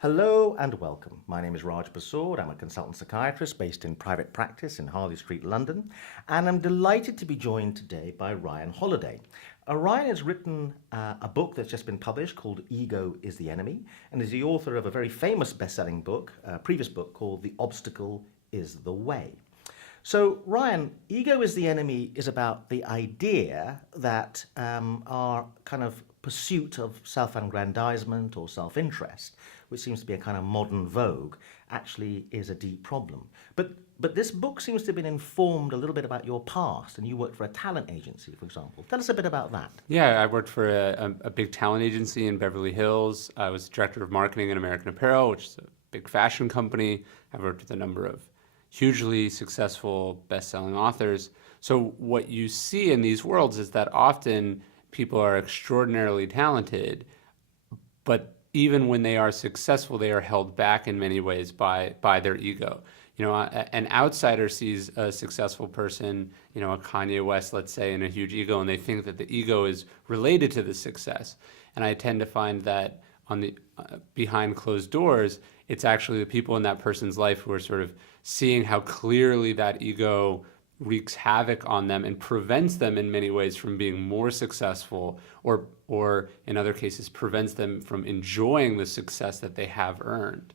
Hello and welcome. My name is Raj Persaud. I'm a consultant psychiatrist based in private practice in Harley Street, London, and I'm delighted to be joined today by Ryan Holiday. Ryan has written a book that's just been published called Ego is the Enemy, and is the author of a very famous best-selling book, previous book called The Obstacle is the Way. So, Ryan, ego is the enemy is about the idea that our kind of pursuit of self-aggrandizement or self-interest, which seems to be a kind of modern vogue, actually is a deep problem. But this book seems to have been informed a little bit about your past, and you worked for a talent agency, for example. Tell us a bit about that. Yeah, I worked for a big talent agency in Beverly Hills. I was director of marketing at American Apparel, which is a big fashion company. I worked with a number of hugely successful best-selling authors. So what you see in these worlds is that often people are extraordinarily talented, but even when they are successful, they are held back in many ways by their ego. You know, an outsider sees a successful person, you know, a Kanye West, let's say, in a huge ego, and they think that the ego is related to the success. And I tend to find that on the behind closed doors, it's actually the people in that person's life who are sort of seeing how clearly that ego wreaks havoc on them and prevents them in many ways from being more successful, or in other cases prevents them from enjoying the success that they have earned.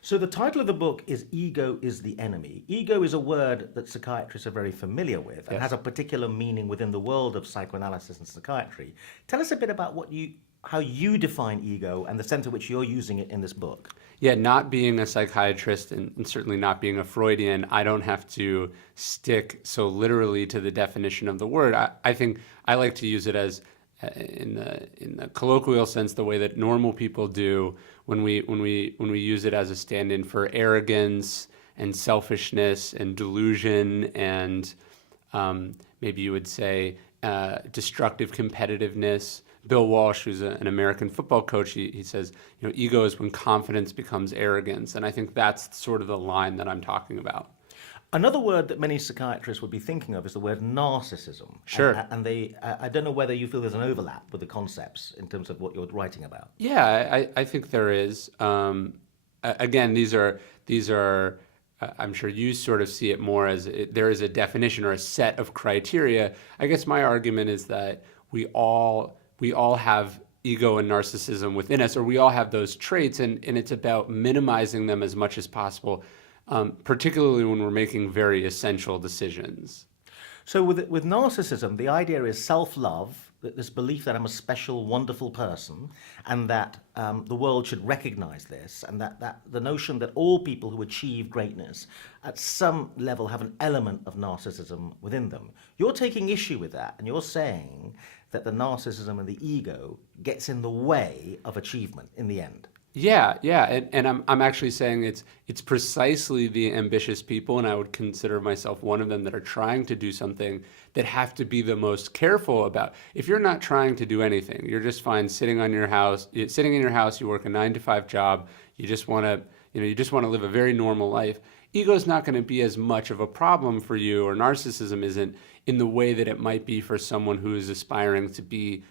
So the title of the book is Ego is the Enemy. Ego is a word that psychiatrists are very familiar with and Yes. has a particular meaning within the world of psychoanalysis and psychiatry. Tell us a bit about how you define ego and the sense in which you're using it in this book. Yeah, not being a psychiatrist and certainly not being a Freudian, I don't have to stick so literally to the definition of the word. I think I like to use it as, in the colloquial sense, the way that normal people do when we use it as a stand-in for arrogance and selfishness and delusion and maybe you would say destructive competitiveness. Bill Walsh, who's an American football coach, he says, you know, ego is when confidence becomes arrogance. And I think that's sort of the line that I'm talking about. Another word that many psychiatrists would be thinking of is the word narcissism. Sure. And I don't know whether you feel there's an overlap with the concepts in terms of what you're writing about. Yeah, I think there is. Again, these are. I'm sure you sort of see it more as there is a definition or a set of criteria. I guess my argument is that we all have ego and narcissism within us, or we all have those traits, and it's about minimizing them as much as possible, particularly when we're making very essential decisions. So with narcissism, the idea is self-love, this belief that I'm a special, wonderful person, and that the world should recognize this, and that the notion that all people who achieve greatness at some level have an element of narcissism within them. You're taking issue with that, and you're saying that the narcissism and the ego gets in the way of achievement in the end. Yeah, and I'm actually saying it's precisely the ambitious people, and I would consider myself one of them, that are trying to do something that have to be the most careful about. If you're not trying to do anything, you're just fine sitting in your house, you work a 9-to-5 job, you just want to live a very normal life. Ego is not going to be as much of a problem for you, or narcissism isn't, in the way that it might be for someone who is aspiring to be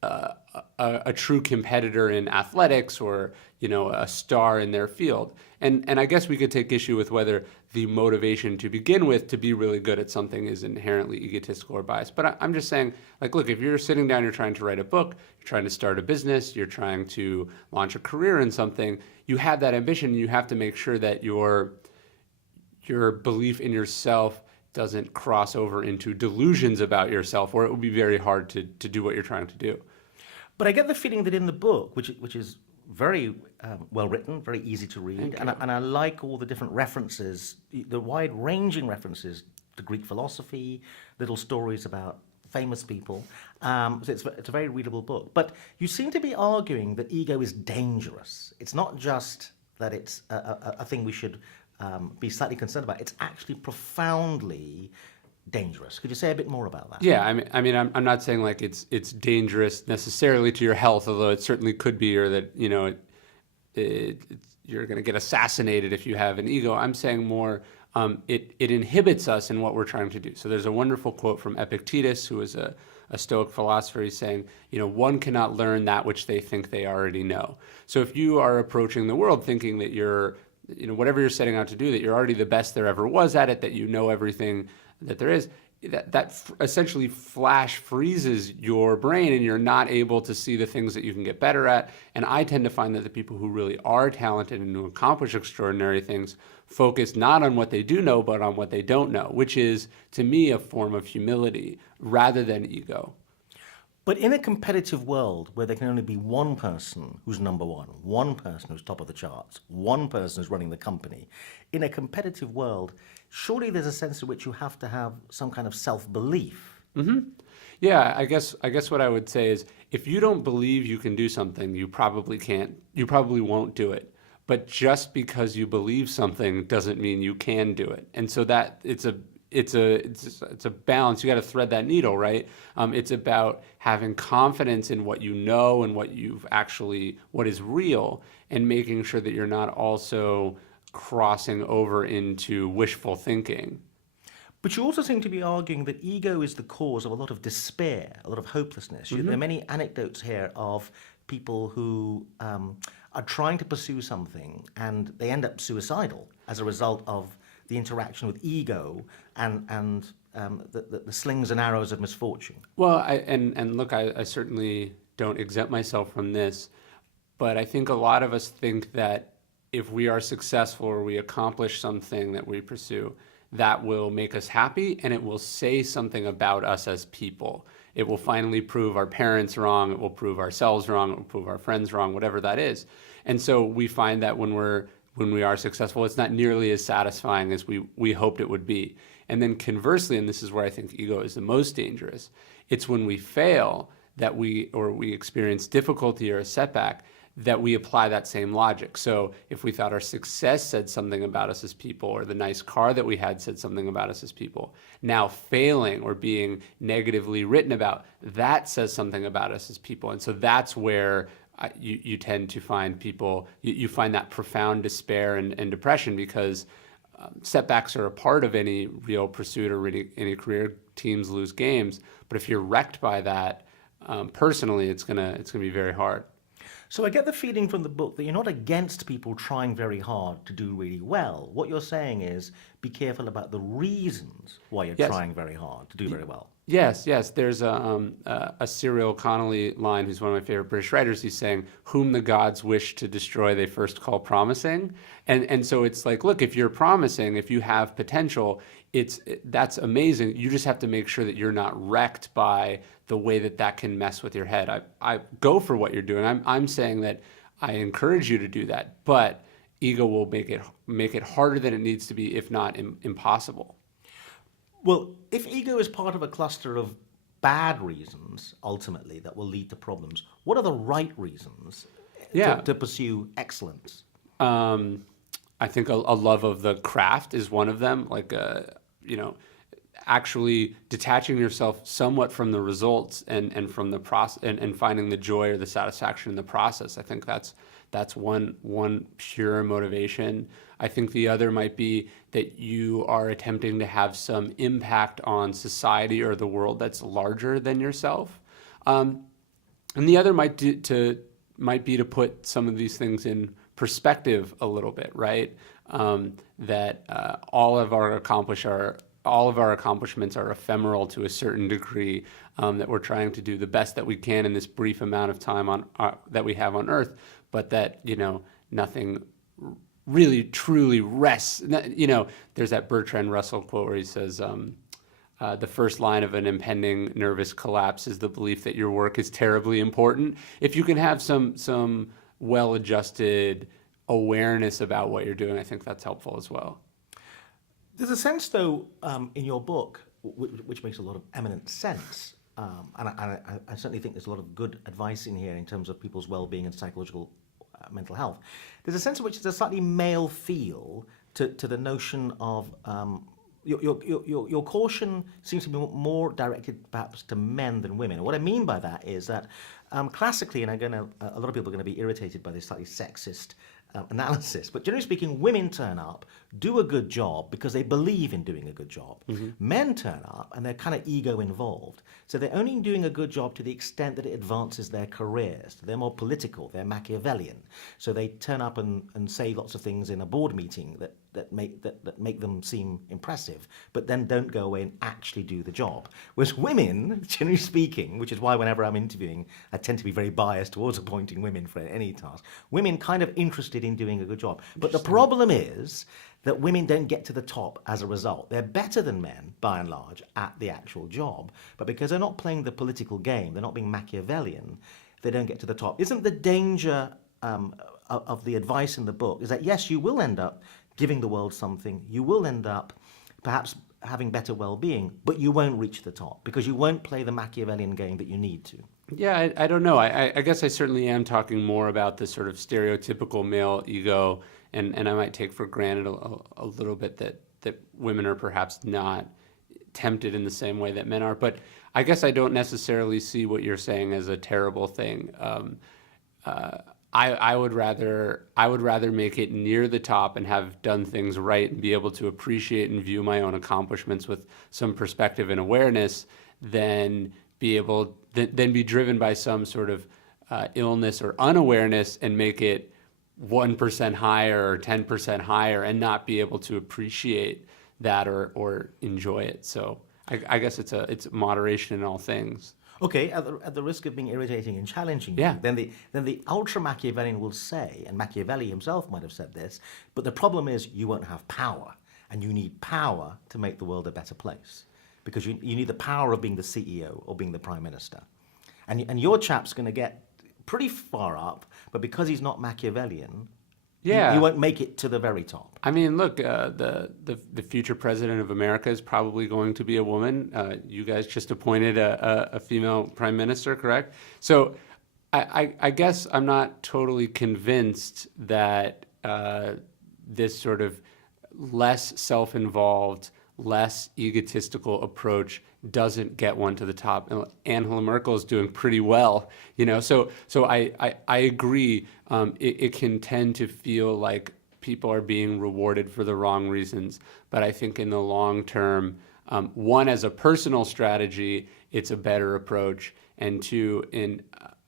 a true competitor in athletics, or a star in their field. And I guess we could take issue with whether the motivation to begin with to be really good at something is inherently egotistical or biased. But I'm just saying, like, look, if you're sitting down, you're trying to write a book, you're trying to start a business, you're trying to launch a career in something, you have that ambition, and you have to make sure that your belief in yourself doesn't cross over into delusions about yourself, or it would be very hard to do what you're trying to do. But I get the feeling that in the book, which is very well written, very easy to read, and I like all the different references, the wide-ranging references to Greek philosophy, little stories about famous people. So it's a very readable book. But you seem to be arguing that ego is dangerous. It's not just that it's a thing we should be slightly concerned about. It's actually profoundly dangerous. Could you say a bit more about that? Yeah, I mean, I'm not saying like it's dangerous necessarily to your health, although it certainly could be, or that you're going to get assassinated if you have an ego. I'm saying more, it inhibits us in what we're trying to do. So there's a wonderful quote from Epictetus, who was a a Stoic philosopher. He's saying, one cannot learn that which they think they already know. So if you are approaching the world thinking that whatever you're setting out to do, that you're already the best there ever was at it, that you know everything that there is, that essentially flash freezes your brain, and you're not able to see the things that you can get better at. And I tend to find that the people who really are talented and who accomplish extraordinary things focus not on what they do know, but on what they don't know, which is, to me, a form of humility rather than ego. But in a competitive world where there can only be one person who's number one person who's top of the charts, one person who's running the company, in a competitive world, surely there's a sense in which you have to have some kind of self-belief. Mm-hmm. Yeah, I guess what I would say is, if you don't believe you can do something, you probably won't do it. But just because you believe something doesn't mean you can do it. And so that it's a balance. You got to thread that needle, right? It's about having confidence in what you know and what is real, and making sure that you're not also crossing over into wishful thinking. But you also seem to be arguing that ego is the cause of a lot of despair, a lot of hopelessness. Mm-hmm. There are many anecdotes here of people who are trying to pursue something and they end up suicidal as a result of the interaction with ego and the slings and arrows of misfortune. Well, I certainly don't exempt myself from this, but I think a lot of us think that if we are successful or we accomplish something that we pursue, that will make us happy, and it will say something about us as people. It will finally prove our parents wrong, it will prove ourselves wrong, it will prove our friends wrong, whatever that is. And so we find that when we are successful, it's not nearly as satisfying as we hoped it would be. And then conversely, and this is where I think ego is the most dangerous, it's when we fail that we experience difficulty or a setback, that we apply that same logic. So if we thought our success said something about us as people, or the nice car that we had said something about us as people, now failing or being negatively written about, that says something about us as people. And so that's where you tend to find people, you find that profound despair and depression, because setbacks are a part of any real pursuit or any career. Teams lose games, but if you're wrecked by that, personally, it's gonna be very hard. So I get the feeling from the book that you're not against people trying very hard to do really well. What you're saying is, be careful about the reasons why you're trying very hard to do very well. Yes. There's a Cyril Connolly line, who's one of my favorite British writers. He's saying, "Whom the gods wish to destroy, they first call promising." And so it's like, look, if you're promising, if you have potential, that's amazing. You just have to make sure that you're not wrecked by the way that can mess with your head. I go for what you're doing. I'm saying that I encourage you to do that, but ego will make it harder than it needs to be, if not impossible. Well, if ego is part of a cluster of bad reasons, ultimately, that will lead to problems, what are the right reasons to pursue excellence? I think a love of the craft is one of them. Like, actually detaching yourself somewhat from the results and from the process, and finding the joy or the satisfaction in the process. I think that's one pure motivation. I think the other might be that you are attempting to have some impact on society or the world that's larger than yourself. And the other might be to put some of these things in perspective a little bit, right? That all of our accomplishments are ephemeral to a certain degree, that we're trying to do the best that we can in this brief amount of time that we have on Earth, but that, nothing really truly rests. There's that Bertrand Russell quote where he says, the first line of an impending nervous collapse is the belief that your work is terribly important. If you can have some well-adjusted awareness about what you're doing, I think that's helpful as well. There's a sense, though, in your book, which makes a lot of eminent sense, and I certainly think there's a lot of good advice in here in terms of people's well-being and psychological mental health. There's a sense in which there's a slightly male feel to the notion of your caution seems to be more directed perhaps to men than women. And what I mean by that is that classically, and a lot of people are going to be irritated by this slightly sexist analysis. But generally speaking, women turn up, do a good job because they believe in doing a good job. Men turn up and they're kind of ego involved. So they're only doing a good job to the extent that it advances their careers. They're more political, they're Machiavellian. So they turn up and say lots of things in a board meeting that make them seem impressive, but then don't go away and actually do the job. Whereas women, generally speaking, which is why whenever I'm interviewing, I tend to be very biased towards appointing women for any task. Women kind of interested in doing a good job. But the problem is that women don't get to the top as a result. They're better than men, by and large, at the actual job. But because they're not playing the political game, they're not being Machiavellian, they don't get to the top. Isn't the danger of the advice in the book is that, yes, you will end up giving the world something, you will end up perhaps having better well-being, but you won't reach the top because you won't play the Machiavellian game that you need to? Yeah, I don't know. I guess I certainly am talking more about the sort of stereotypical male ego, and I might take for granted a little bit that women are perhaps not tempted in the same way that men are. But I guess I don't necessarily see what you're saying as a terrible thing. I would rather make it near the top and have done things right and be able to appreciate and view my own accomplishments with some perspective and awareness than be driven by some sort of illness or unawareness and make it 1% higher or 10% higher and not be able to appreciate that or enjoy it. So I guess it's moderation in all things. Okay, at the risk of being irritating and challenging Yeah. you, then the ultra Machiavellian will say, and Machiavelli himself might have said this, but the problem is you won't have power, and you need power to make the world a better place, because you need the power of being the CEO or being the prime minister, and your chap's going to get pretty far up, but because he's not Machiavellian, Yeah. you won't make it to the very top. I mean, look, the future president of America is probably going to be a woman. You guys just appointed a female prime minister, correct? So I guess I'm not totally convinced that this sort of less self-involved, less egotistical approach doesn't get one to the top. And Angela Merkel is doing pretty well, So I agree. It can tend to feel like people are being rewarded for the wrong reasons. But I think in the long term, one, as a personal strategy, it's a better approach. And two,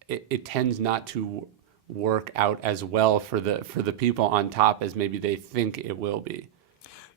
it tends not to work out as well for the people on top as maybe they think it will be.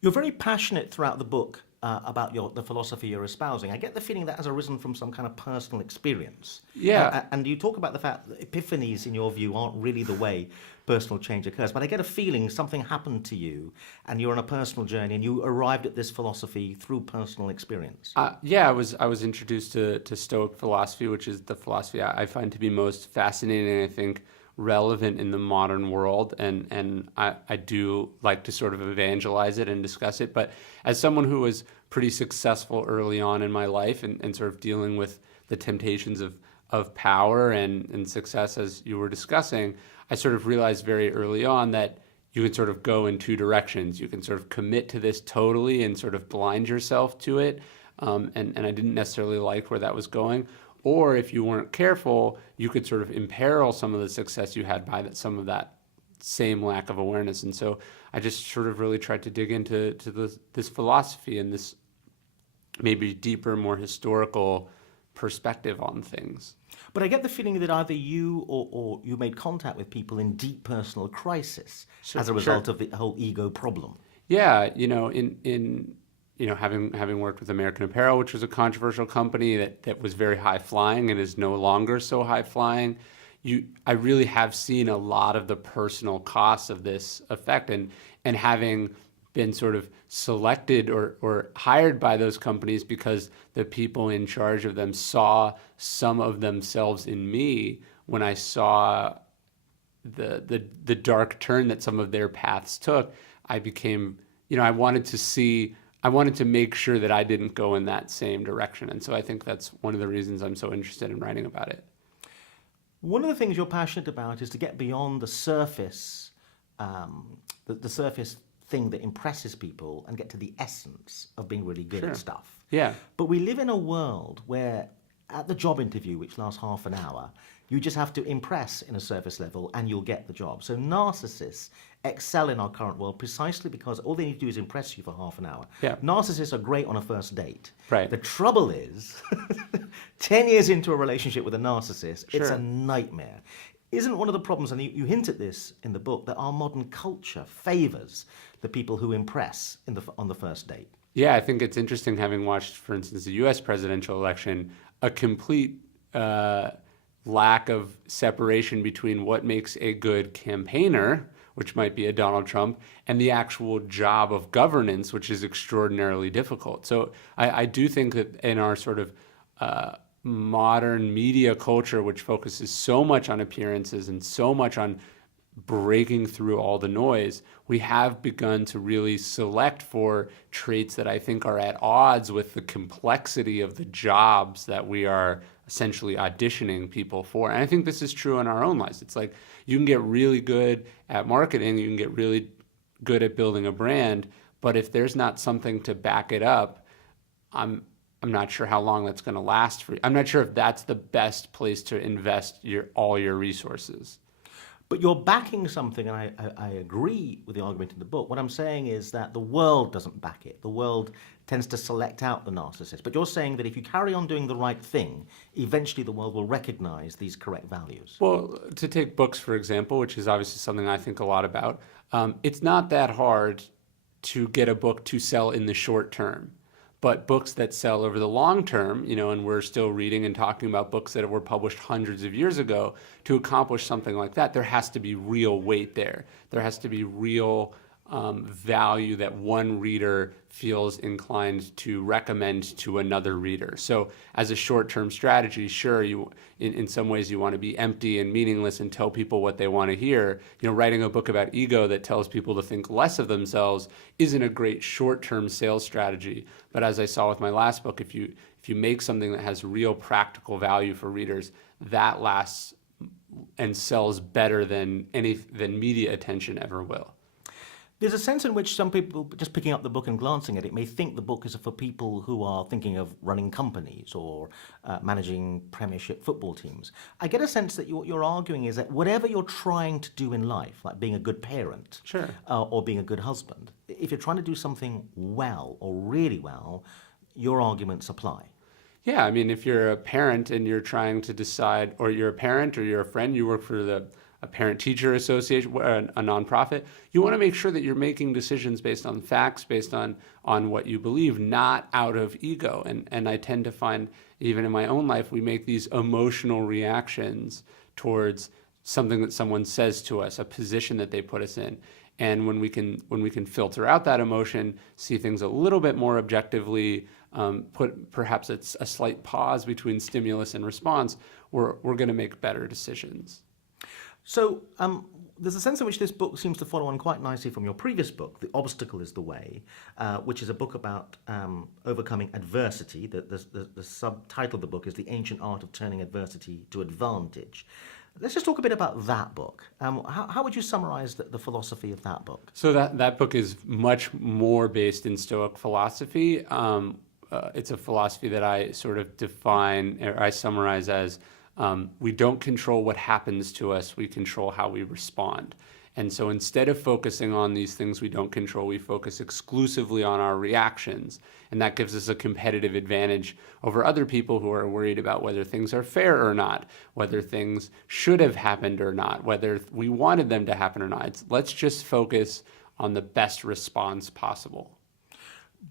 You're very passionate throughout the book about the philosophy you're espousing. I get the feeling that has arisen from some kind of personal experience. Yeah. And you talk about the fact that epiphanies, in your view, aren't really the way personal change occurs. But I get a feeling something happened to you, and you're on a personal journey, and you arrived at this philosophy through personal experience. Yeah, I was introduced to Stoic philosophy, which is the philosophy I find to be most fascinating, I think, relevant in the modern world, and I do like to sort of evangelize it and discuss it. But as someone who was pretty successful early on in my life and sort of dealing with the temptations of power and success, as you were discussing, I sort of realized very early on that you can sort of go in two directions. You can sort of commit to this totally and sort of blind yourself to it, and I didn't necessarily like where that was going. Or if you weren't careful, you could sort of imperil some of the success you had by some of that same lack of awareness. And so I just sort of really tried to dig into this philosophy and this maybe deeper, more historical perspective on things. But I get the feeling that either you or you made contact with people in deep personal crisis as a result of the whole ego problem. Yeah, having worked with American Apparel, which was a controversial company that was very high flying and is no longer so high flying, I really have seen a lot of the personal costs of this effect, and having been sort of selected or hired by those companies because the people in charge of them saw some of themselves in me when I saw the dark turn that some of their paths took. I became, I wanted to make sure that I didn't go in that same direction. And so I think that's one of the reasons I'm so interested in writing about it. One of the things you're passionate about is to get beyond the surface, the surface thing that impresses people, and get to the essence of being really good at stuff. Yeah. But we live in a world where at the job interview, which lasts half an hour, You just have to impress in a surface level and you'll get the job. So narcissists excel in our current world precisely because all they need to do is impress you for half an hour. Yeah. Narcissists are great on a first date. Right. The trouble is, 10 years into a relationship with a narcissist, it's Sure. a nightmare. Isn't one of the problems, and you hint at this in the book, that our modern culture favors the people who impress on the first date? Yeah, I think it's interesting having watched, for instance, the U.S. presidential election, a complete lack of separation between what makes a good campaigner, which might be a Donald Trump, and the actual job of governance, which is extraordinarily difficult. So I do think that in our sort of modern media culture, which focuses so much on appearances and so much on breaking through all the noise, we have begun to really select for traits that I think are at odds with the complexity of the jobs that we are essentially auditioning people for. And I think this is true in our own lives. It's like you can get really good at marketing, you can get really good at building a brand, but if there's not something to back it up, I'm not sure how long that's going to last for you. I'm not sure if that's the best place to invest all your resources. But you're backing something, and I agree with the argument in the book. What I'm saying is that the world doesn't back it. The world tends to select out the narcissist. But you're saying that if you carry on doing the right thing, eventually the world will recognize these correct values. Well, to take books, for example, which is obviously something I think a lot about, it's not that hard to get a book to sell in the short term. But books that sell over the long term, and we're still reading and talking about books that were published hundreds of years ago, to accomplish something like that, there has to be real weight there. There has to be real value that one reader feels inclined to recommend to another reader. So as a short-term strategy, sure, in some ways you want to be empty and meaningless and tell people what they want to hear. Writing a book about ego that tells people to think less of themselves isn't a great short-term sales strategy. But as I saw with my last book, if you make something that has real practical value for readers, that lasts and sells better than media attention ever will. There's a sense in which some people, just picking up the book and glancing at it, may think the book is for people who are thinking of running companies or managing Premiership football teams. I get a sense that what you're arguing is that whatever you're trying to do in life, like being a good parent Sure. Or being a good husband, if you're trying to do something well or really well, your arguments apply. Yeah, I mean, if you're a parent and you're trying to decide, or you're a parent or you're a friend, you work for a parent-teacher association, a nonprofit, you want to make sure that you're making decisions based on facts, based on what you believe, not out of ego. And I tend to find, even in my own life, we make these emotional reactions towards something that someone says to us, a position that they put us in. And when we can filter out that emotion, see things a little bit more objectively, put perhaps a slight pause between stimulus and response, we're going to make better decisions. So there's a sense in which this book seems to follow on quite nicely from your previous book, The Obstacle is the Way, which is a book about overcoming adversity. The subtitle of the book is The Ancient Art of Turning Adversity to Advantage. Let's just talk a bit about that book. How would you summarize the philosophy of that book? So that book is much more based in Stoic philosophy. It's a philosophy that I sort of define, or I summarize as, we don't control what happens to us, we control how we respond. And so instead of focusing on these things we don't control, we focus exclusively on our reactions. And that gives us a competitive advantage over other people who are worried about whether things are fair or not, whether things should have happened or not, whether we wanted them to happen or not. Let's just focus on the best response possible.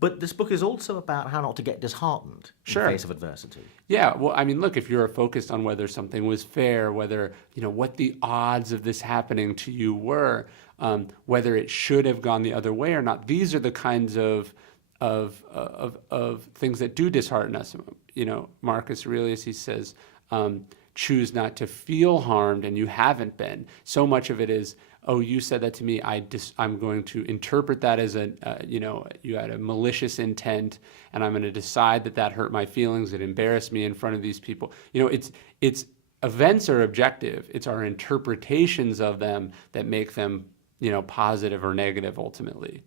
But this book is also about how not to get disheartened in the face of adversity. Yeah, well, I mean, look, if you're focused on whether something was fair, whether, what the odds of this happening to you were, whether it should have gone the other way or not, these are the kinds of things that do dishearten us. Marcus Aurelius, he says, choose not to feel harmed, and you haven't been. So much of it is, oh, you said that to me, I'm going to interpret that as you had a malicious intent, and I'm going to decide that hurt my feelings, it embarrassed me in front of these people. It's events are objective. It's our interpretations of them that make them, positive or negative ultimately.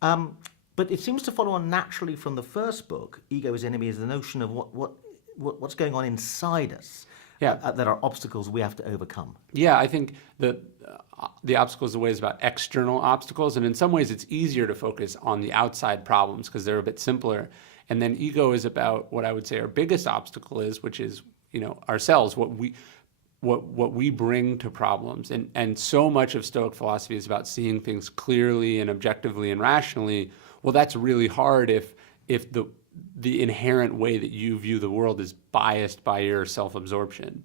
But it seems to follow on naturally from the first book, Ego is Enemy, is the notion of what's going on inside us. Yeah. that are obstacles we have to overcome. Yeah, I think the obstacles, the way is about external obstacles, and in some ways it's easier to focus on the outside problems because they're a bit simpler. And then ego is about what I would say our biggest obstacle is, which is ourselves, what we bring to problems. And so much of Stoic philosophy is about seeing things clearly and objectively and rationally. Well, that's really hard if the inherent way that you view the world is biased by your self-absorption.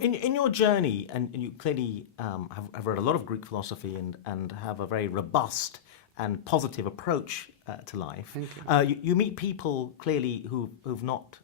In your journey, and you clearly have read a lot of Greek philosophy and have a very robust and positive approach to life. Thank you. You meet people clearly who've not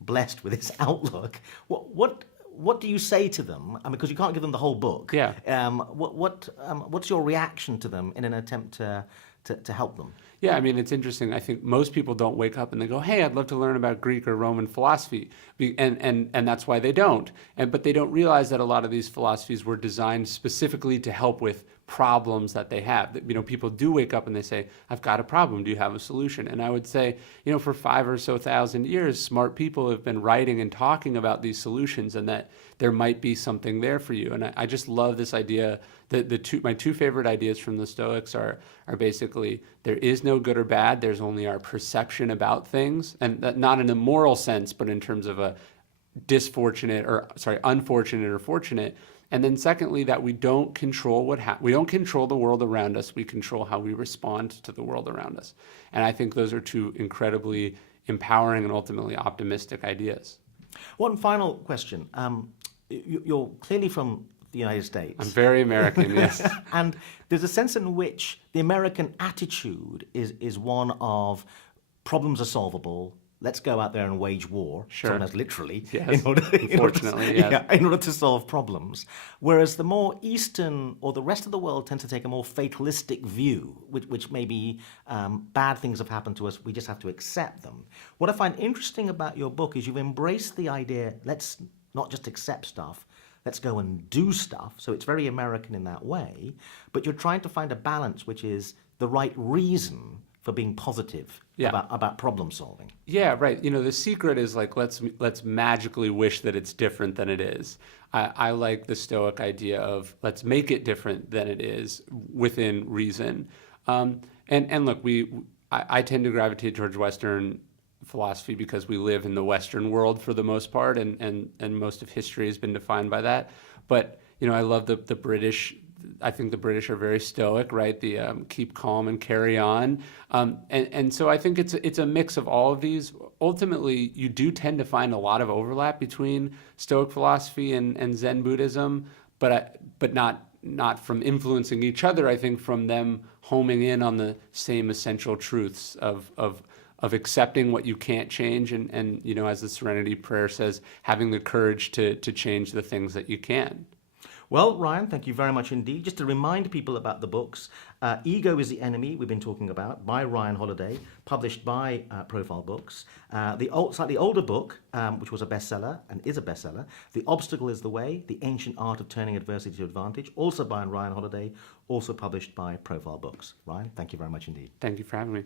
blessed with this outlook. What do you say to them? I mean, because you can't give them the whole book. Yeah. What's your reaction to them in an attempt to help them? Yeah, I mean, it's interesting. I think most people don't wake up and they go, hey, I'd love to learn about Greek or Roman philosophy. And that's why they don't. But they don't realize that a lot of these philosophies were designed specifically to help with problems that they have. People do wake up and they say, I've got a problem. Do you have a solution? And I would say, for 5,000 or so years, smart people have been writing and talking about these solutions and that there might be something there for you. And I just love this idea. My two favorite ideas from the Stoics are basically there is no good or bad. There's only our perception about things, and not in a moral sense, but in terms of a unfortunate or fortunate. And then secondly, that we don't control we don't control the world around us. We control how we respond to the world around us. And I think those are two incredibly empowering and ultimately optimistic ideas. One final question. You're clearly from the United States. I'm very American, yes. And there's a sense in which the American attitude is one of problems are solvable. Let's go out there and wage war, Sure. sometimes literally, Yes. Unfortunately, yes. in order to solve problems. Whereas the more Eastern or the rest of the world tends to take a more fatalistic view, which maybe bad things have happened to us, we just have to accept them. What I find interesting about your book is you've embraced the idea, let's not just accept stuff, let's go and do stuff. So it's very American in that way, but you're trying to find a balance which is the right reason for being positive about problem solving. Yeah, right. The secret is like let's magically wish that it's different than it is. I like the Stoic idea of let's make it different than it is within reason. And look, I tend to gravitate towards Western philosophy because we live in the Western world for the most part, and most of history has been defined by that. But I love the British. I think the British are very stoic, right? The keep calm and carry on, and so I think it's a mix of all of these. Ultimately, you do tend to find a lot of overlap between Stoic philosophy and Zen Buddhism, but not from influencing each other. I think from them homing in on the same essential truths of accepting what you can't change, and as the Serenity Prayer says, having the courage to change the things that you can. Well, Ryan, thank you very much indeed. Just to remind people about the books, Ego is the Enemy, we've been talking about, by Ryan Holiday, published by Profile Books. The slightly older book, which was a bestseller and is a bestseller, The Obstacle is the Way, The Ancient Art of Turning Adversity to Advantage, also by Ryan Holiday, also published by Profile Books. Ryan, thank you very much indeed. Thank you for having me.